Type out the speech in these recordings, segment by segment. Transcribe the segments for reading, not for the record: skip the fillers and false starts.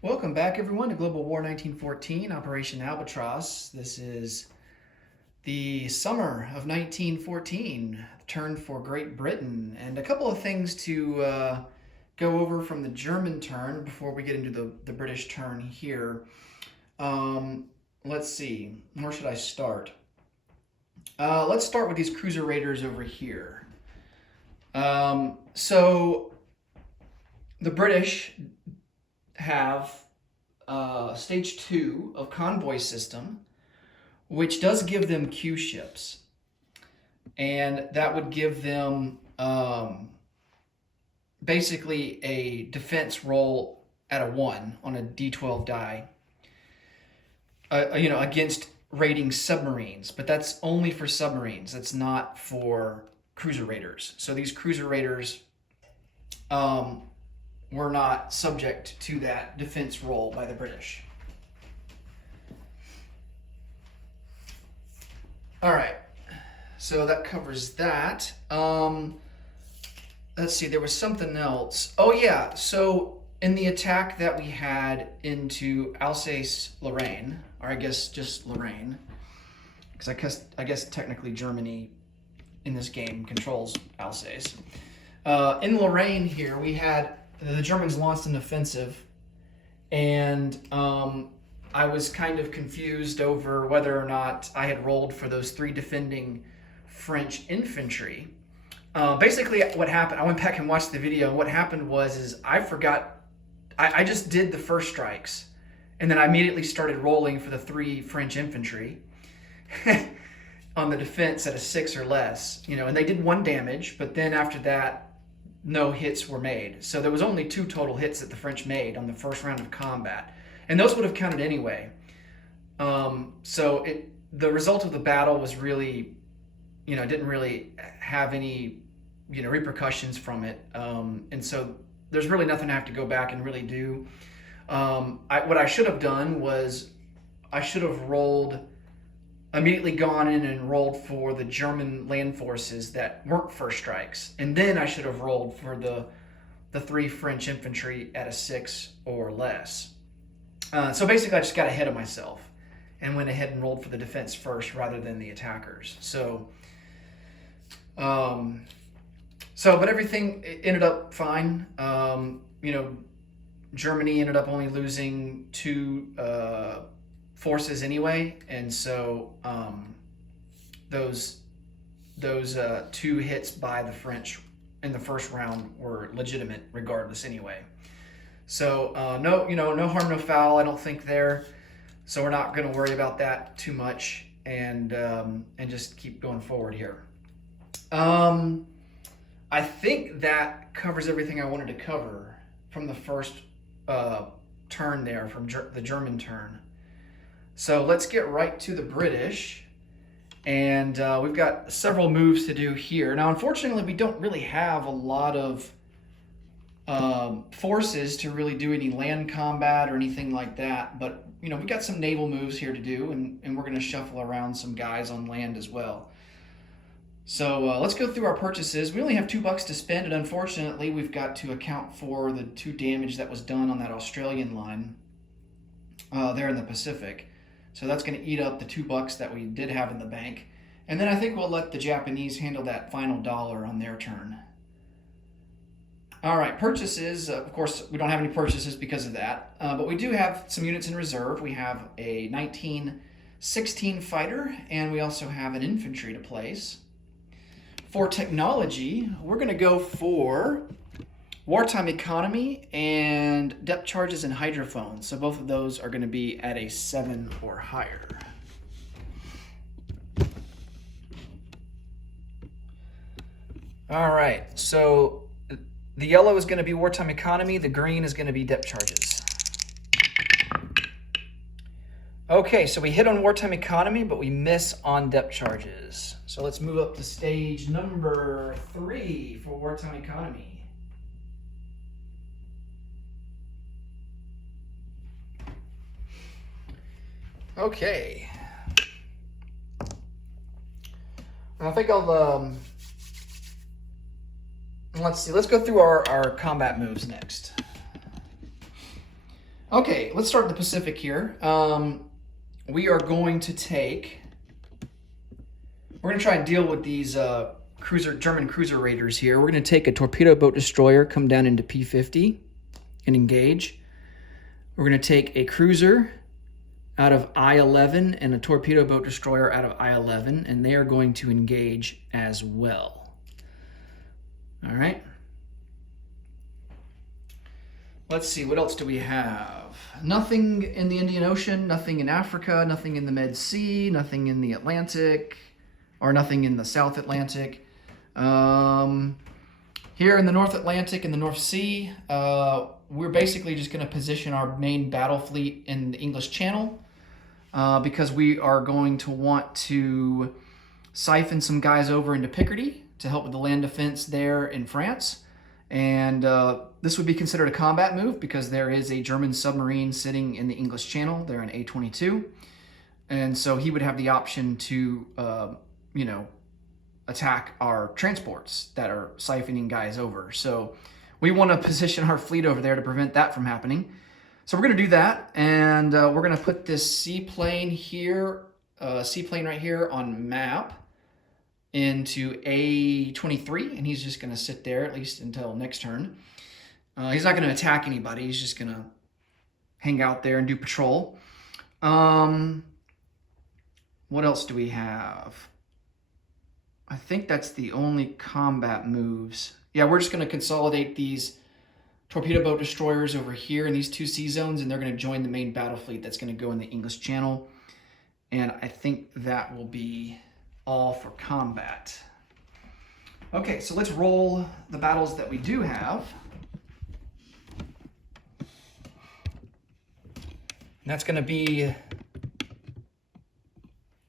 Welcome back, everyone, to Global War 1914, Operation Albatross. This is the summer of 1914, turn for Great Britain, and a couple of things to go over from the German turn before we get into the British turn here. Let's see, where should I start? Let's start with these cruiser raiders over here. So the British have stage 2 of convoy system, which does give them Q ships, and that would give them basically a defense roll at a 1 on a D12 die, against raiding submarines, but that's only for submarines. That's not for cruiser raiders. So these cruiser raiders were not subject to that defense roll by the British. All right, so that covers that. Let's see, there was something else. Oh yeah, so in the attack that we had into Alsace-Lorraine, or I guess just Lorraine, because I guess technically Germany in this game controls Alsace. In Lorraine here, we had the Germans launched an offensive, and I was kind of confused over whether or not I had rolled for those 3 defending French infantry. Basically, what happened, I went back and watched the video. What happened was I forgot, I just did the first strikes, and then I immediately started rolling for the 3 French infantry on the defense at a 6 or less, and they did 1 damage, but then after that, no hits were made. So there was only 2 total hits that the French made on the first round of combat, and those would have counted anyway. So the result of the battle was really, didn't really have any, repercussions from it. And so there's really nothing I have to go back and really do. What I should have done was I should have immediately gone in and rolled for the German land forces that weren't first strikes. And then I should have rolled for the 3 French infantry at a 6 or less. So basically I just got ahead of myself and went ahead and rolled for the defense first rather than the attackers. But everything ended up fine. Germany ended up only losing 2 forces anyway, and so those 2 hits by the French in the first round were legitimate regardless anyway. So no harm, no foul, I don't think there. So we're not going to worry about that too much, and just keep going forward here. I think that covers everything I wanted to cover from the first turn there, from the German turn. So let's get right to the British, and we've got several moves to do here. Now, unfortunately, we don't really have a lot of forces to really do any land combat or anything like that, but we've got some naval moves here to do, and we're going to shuffle around some guys on land as well. So let's go through our purchases. We only have $2 to spend, and unfortunately, we've got to account for the 2 damage that was done on that Australian line there in the Pacific. So that's going to eat up the $2 that we did have in the bank. And then I think we'll let the Japanese handle that final dollar on their turn. All right, purchases. Of course, we don't have any purchases because of that. But we do have some units in reserve. We have a 1916 fighter, and we also have an infantry to place. For technology, we're going to go for wartime economy and depth charges and hydrophones. So both of those are going to be at a 7 or higher. All right, so the yellow is going to be wartime economy. The green is going to be depth charges. Okay, so we hit on wartime economy, but we miss on depth charges. So let's move up to stage number 3 for wartime economy. Okay. I think I'll let's see. Let's go through our combat moves next. Okay, let's start in the Pacific here. We are going to take... We're going to try and deal with these German cruiser raiders here. We're going to take a torpedo boat destroyer, come down into P50 and engage. We're going to take a cruiser out of I-11 and a torpedo boat destroyer out of I-11, and they are going to engage as well. All right. Let's see, what else do we have? Nothing in the Indian Ocean, nothing in Africa, nothing in the Med Sea, nothing in the Atlantic, or nothing in the South Atlantic. Here in the North Atlantic and the North Sea, we're basically just going to position our main battle fleet in the English Channel because we are going to want to siphon some guys over into Picardy to help with the land defense there in France. And this would be considered a combat move because there is a German submarine sitting in the English Channel. They're an A-22. And so he would have the option to, attack our transports that are siphoning guys over. So we want to position our fleet over there to prevent that from happening. So we're going to do that. And we're going to put this seaplane here, seaplane right here on map into A23, and he's just going to sit there at least until next turn. He's not going to attack anybody. He's just going to hang out there and do patrol. What else do we have? I think that's the only combat moves. Yeah, we're just going to consolidate these torpedo boat destroyers over here in these two sea zones, and they're going to join the main battle fleet that's going to go in the English Channel. And I think that will be all for combat. Okay, so let's roll the battles that we do have. And that's going to be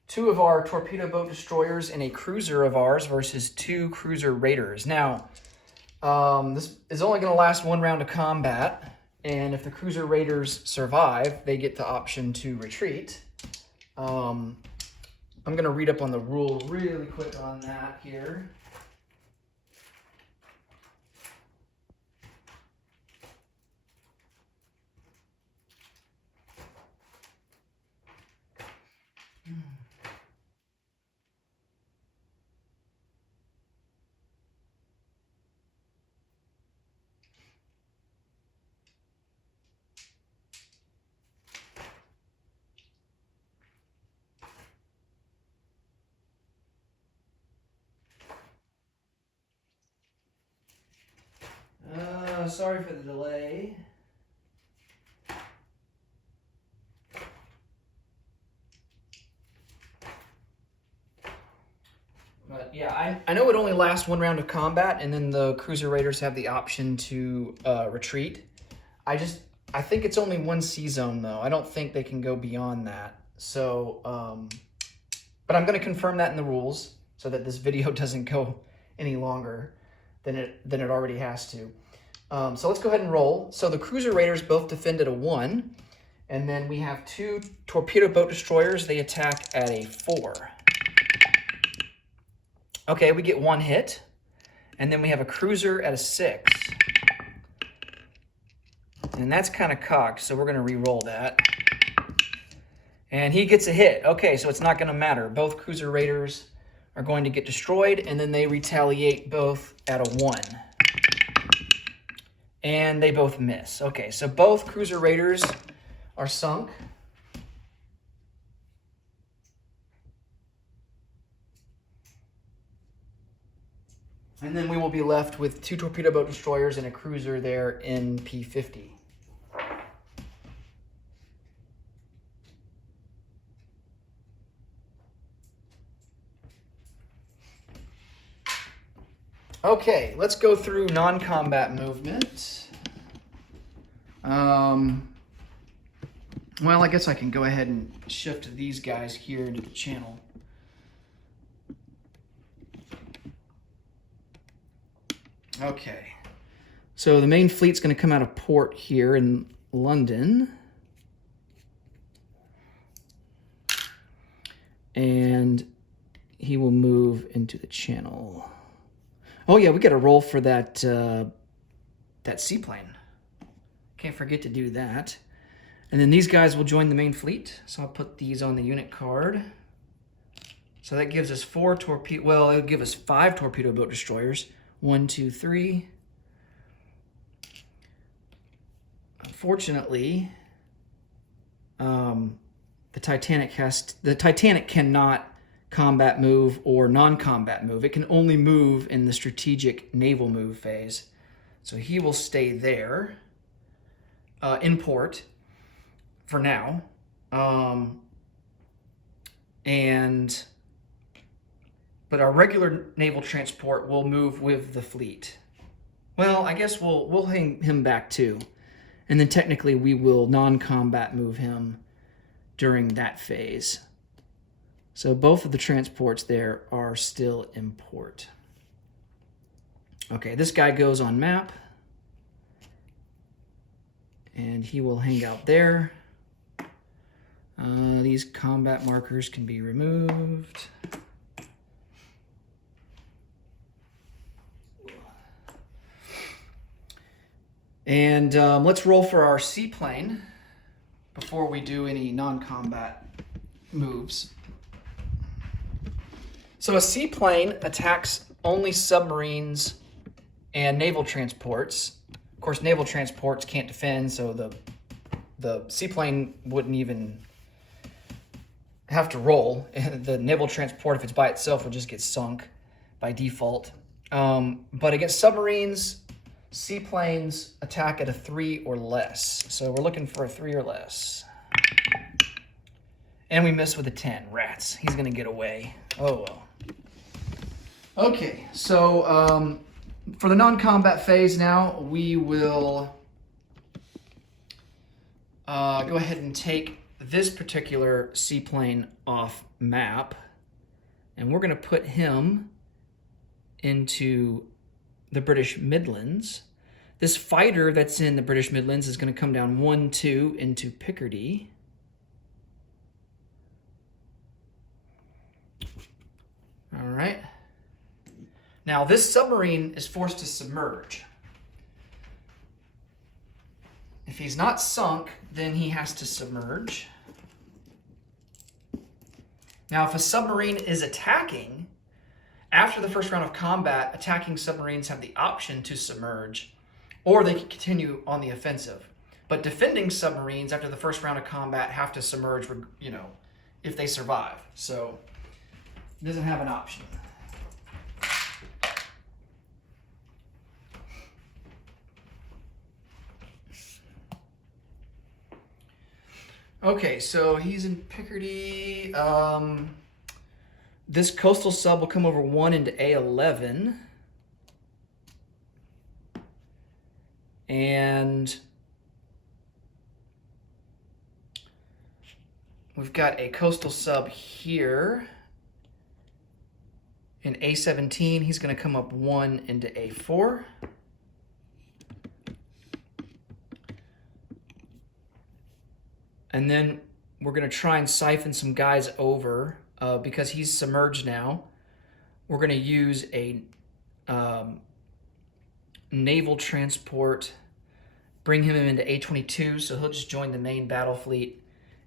2 of our torpedo boat destroyers and a cruiser of ours versus 2 cruiser raiders. Now, this is only going to last 1 round of combat, and if the cruiser raiders survive, they get the option to retreat. I'm going to read up on the rule really quick on that here. Sorry for the delay. But yeah, I know it only lasts 1 round of combat, and then the cruiser raiders have the option to retreat. I think it's only 1 sea zone though. I don't think they can go beyond that. So, but I'm going to confirm that in the rules so that this video doesn't go any longer than it already has to. So let's go ahead and roll. So the cruiser raiders both defend at a 1, and then we have 2 torpedo boat destroyers. They attack at a 4. Okay, we get 1 hit, and then we have a cruiser at a 6. And that's kind of cocked, so we're going to re-roll that. And he gets a hit. Okay, so it's not going to matter. Both cruiser raiders are going to get destroyed, and then they retaliate both at a 1. And they both miss. Okay, so both cruiser raiders are sunk. And then we will be left with 2 torpedo boat destroyers and a cruiser there in P50. Okay, let's go through non-combat movement. Well, I guess I can go ahead and shift these guys here into the channel. Okay, so the main fleet's going to come out of port here in London. And he will move into the channel. Oh yeah, we got to roll for that that seaplane. Can't forget to do that. And then these guys will join the main fleet. So I'll put these on the unit card. So that gives us 4 torpedo. Well, it'll give us 5 torpedo boat destroyers. 1, 2, 3. Unfortunately, the Titanic cannot combat move or non-combat move. It can only move in the strategic naval move phase. So he will stay there in port for now. But our regular naval transport will move with the fleet. Well, I guess we'll hang him back too. And then technically we will non-combat move him during that phase. So both of the transports there are still in port. Okay, this guy goes on map. And he will hang out there. These combat markers can be removed. And let's roll for our seaplane before we do any non-combat moves. So a seaplane attacks only submarines and naval transports. Of course, naval transports can't defend, so the seaplane wouldn't even have to roll. The naval transport, if it's by itself, would just get sunk by default. But against submarines, seaplanes attack at a 3 or less. So we're looking for a 3 or less. And we miss with a 10. Rats. He's going to get away. Oh, well. Okay, so for the non-combat phase now, we will go ahead and take this particular seaplane off map. And we're going to put him into the British Midlands. This fighter that's in the British Midlands is going to come down 1, 2 into Picardy. All right. Now this submarine is forced to submerge. If he's not sunk, then he has to submerge. Now if a submarine is attacking, after the first round of combat, attacking submarines have the option to submerge, or they can continue on the offensive. But defending submarines after the first round of combat have to submerge, if they survive. So it doesn't have an option. Okay, so he's in Picardy. This coastal sub will come over 1 into A11. And we've got a coastal sub here in A17. He's going to come up 1 into A4. And then we're going to try and siphon some guys over because he's submerged now. We're going to use a naval transport, bring him into A22, so he'll just join the main battle fleet.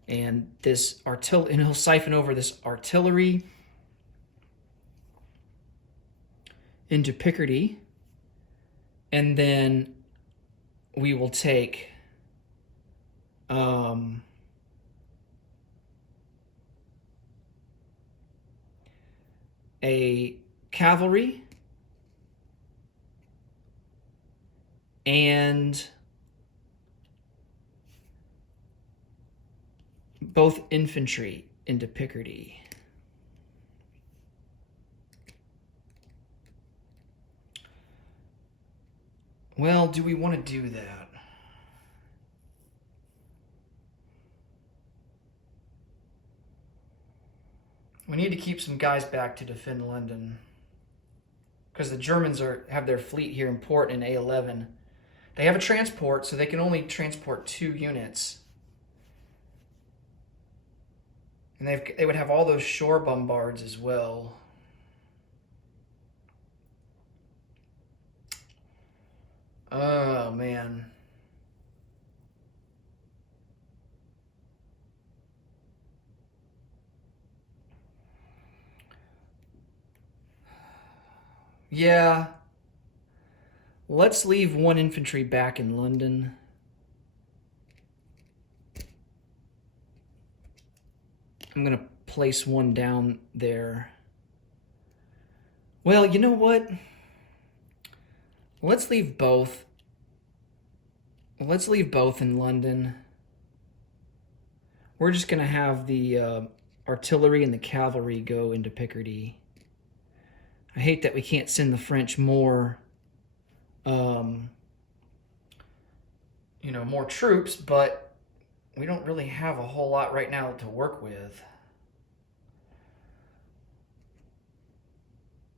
And he'll siphon over this artillery into Picardy. And then we will take a cavalry and both infantry into Picardy. Well, do we want to do that? We need to keep some guys back to defend London because the Germans have their fleet here in port in A11. They have a transport, so they can only transport 2 units. And they would have all those shore bombards as well. Oh, man. Yeah. Let's leave one infantry back in London. I'm going to place one down there. Well, you know what? Let's leave both. Let's leave both in London. We're just going to have the artillery and the cavalry go into Picardy. I hate that we can't send the French more, more troops, but we don't really have a whole lot right now to work with.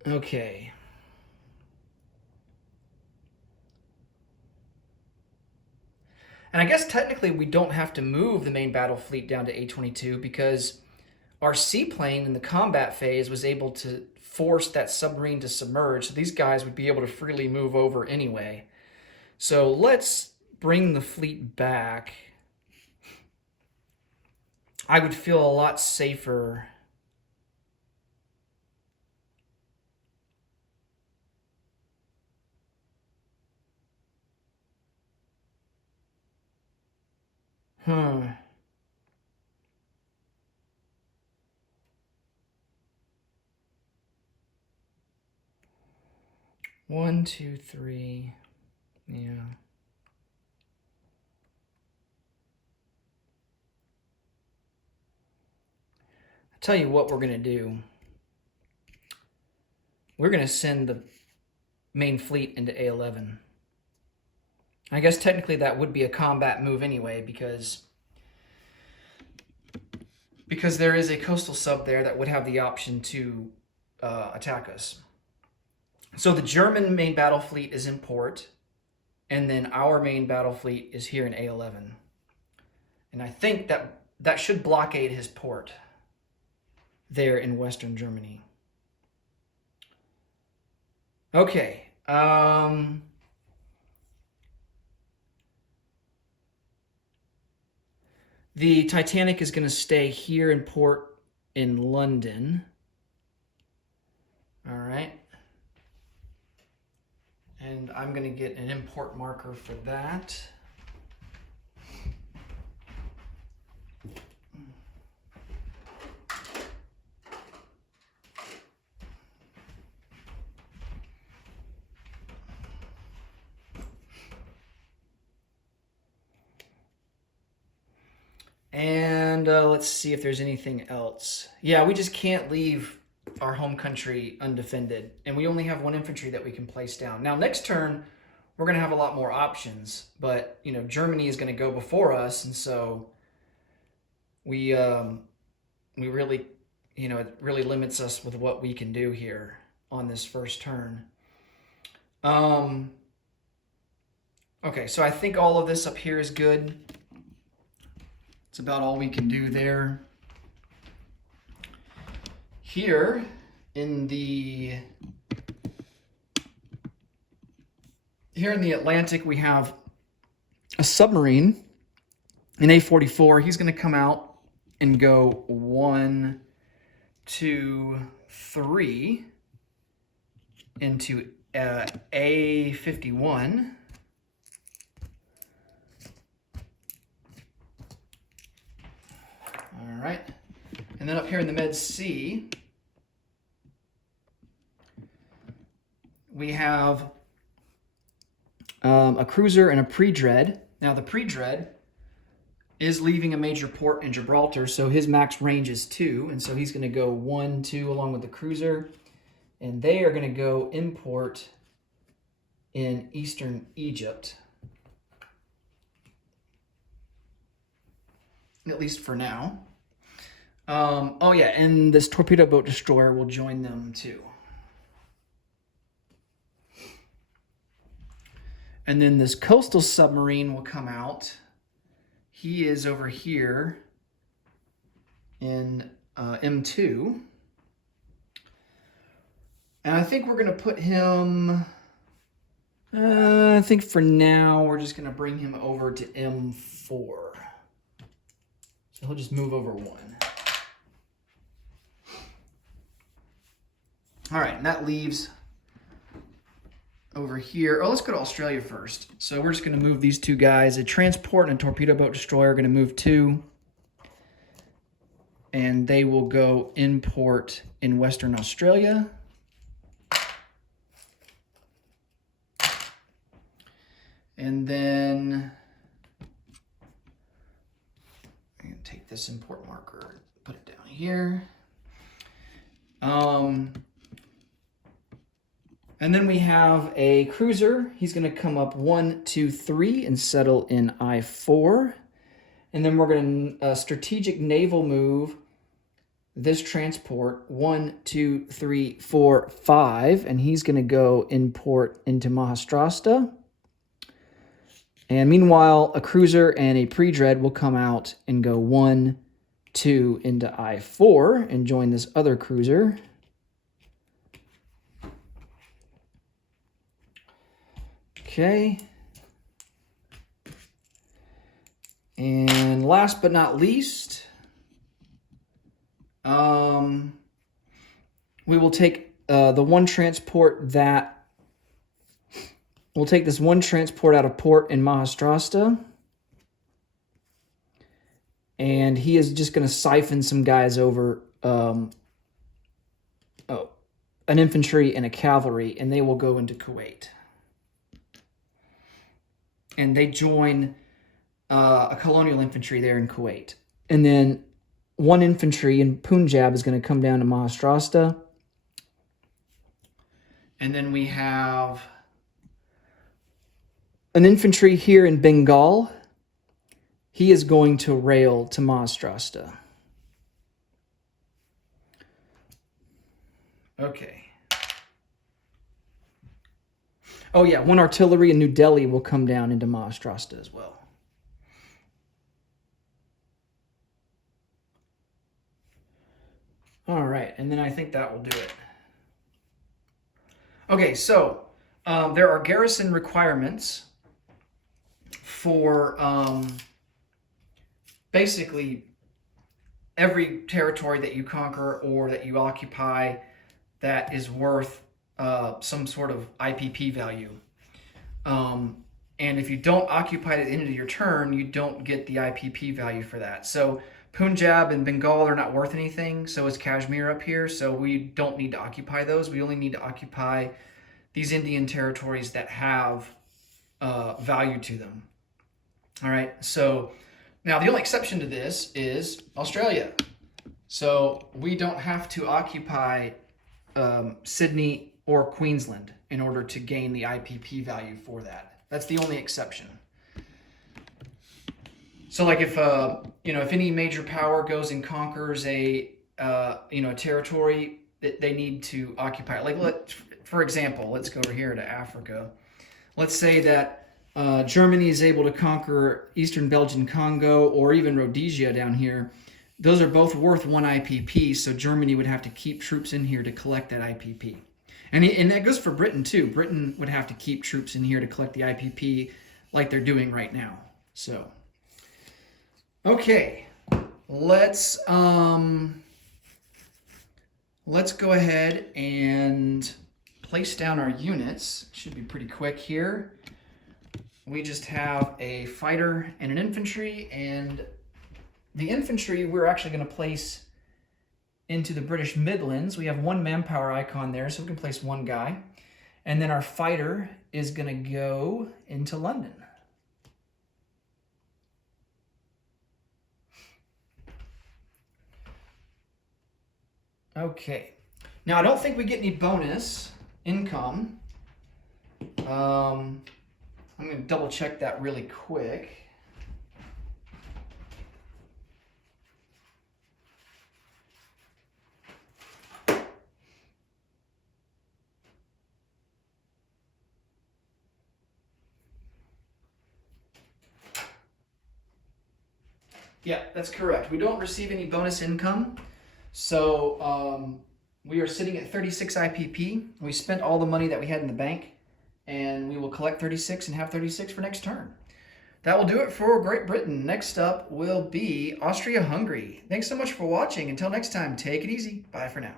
Okay. And I guess technically we don't have to move the main battle fleet down to A-22 because our seaplane in the combat phase was able to force that submarine to submerge, so these guys would be able to freely move over anyway. So let's bring the fleet back. I would feel a lot safer. Hmm. One, two, three. Yeah. I'll tell you what we're going to do. We're going to send the main fleet into A11. I guess technically that would be a combat move anyway because there is a coastal sub there that would have the option to attack us. So the German main battle fleet is in port, and then our main battle fleet is here in A11. And I think that should blockade his port there in Western Germany. Okay. The Titanic is going to stay here in port in London. All right. And I'm going to get an import marker for that. And let's see if there's anything else. Yeah, we just can't leave our home country undefended. And we only have one infantry that we can place down. Now, next turn, we're going to have a lot more options. But, Germany is going to go before us. And so we really, it really limits us with what we can do here on this first turn. Okay, so I think all of this up here is good. It's about all we can do there. Here in the Atlantic, we have a submarine, an A-44. He's going to come out and go 1, 2, 3 into A-51. All right, and then up here in the Med Sea, we have a cruiser and a pre-dread. Now the pre-dread is leaving a major port in Gibraltar, so his max range is 2, and so he's going to go 1, 2 along with the cruiser, and they are going to go import in eastern Egypt, at least for now. Oh yeah, and this torpedo boat destroyer will join them too. And then this coastal submarine will come out. He is over here in M2. And I think we're going to put him... I think for now we're just going to bring him over to M4. So he'll just move over 1. All right, and that leaves over here. Oh, let's go to Australia first. So we're just going to move these two guys. A transport and a torpedo boat destroyer are going to move two. And they will go in port in Western Australia. And then I'm going to take this import marker, put it down here. And then we have a cruiser. He's going to come up 1, 2, 3 and settle in I-4. And then we're going to strategic naval move this transport 1, 2, 3, 4, 5. And he's going to go in port into Maharashtra. And meanwhile, a cruiser and a pre-dread will come out and go 1, 2 into I-4 and join this other cruiser. Okay. And last but not least, we will take the one transport that we'll take this one transport out of port in Maharashtra, and he is just going to siphon some guys over, an infantry and a cavalry, and they will go into Kuwait. And they join a colonial infantry there in Kuwait. And then one infantry in Punjab is going to come down to Maharashtra. And then we have an infantry here in Bengal. He is going to rail to Maharashtra. Okay. Oh yeah, one artillery in New Delhi will come down into Maharashtra as well. All right, and then I think that will do it. Okay, so there are garrison requirements for basically every territory that you conquer or that you occupy that is worth some sort of IPP value. And if you don't occupy it at the end of your turn, you don't get the IPP value for that. So Punjab and Bengal are not worth anything, so is Kashmir up here, so we don't need to occupy those. We only need to occupy these Indian territories that have value to them. All right, so now the only exception to this is Australia. So we don't have to occupy Sydney or Queensland in order to gain the IPP value for that. That's the only exception. So like if if any major power goes and conquers a territory that they need to occupy, like for example, let's go over here to Africa. Let's say that Germany is able to conquer Eastern Belgian Congo or even Rhodesia down here. Those are both worth 1 IPP, so Germany would have to keep troops in here to collect that IPP. And that goes for Britain too. Britain would have to keep troops in here to collect the IPP like they're doing right now. So, okay, let's go ahead and place down our units. Should be pretty quick here. We just have a fighter and an infantry, and the infantry we're actually going to place into the British Midlands. We have 1 manpower icon there, so we can place 1 guy. And then our fighter is going to go into London. Okay. Now, I don't think we get any bonus income. I'm going to double check that really quick. Yeah, that's correct. We don't receive any bonus income. So we are sitting at 36 IPP. We spent all the money that we had in the bank, and we will collect 36 and have 36 for next turn. That will do it for Great Britain. Next up will be Austria-Hungary. Thanks so much for watching. Until next time, take it easy. Bye for now.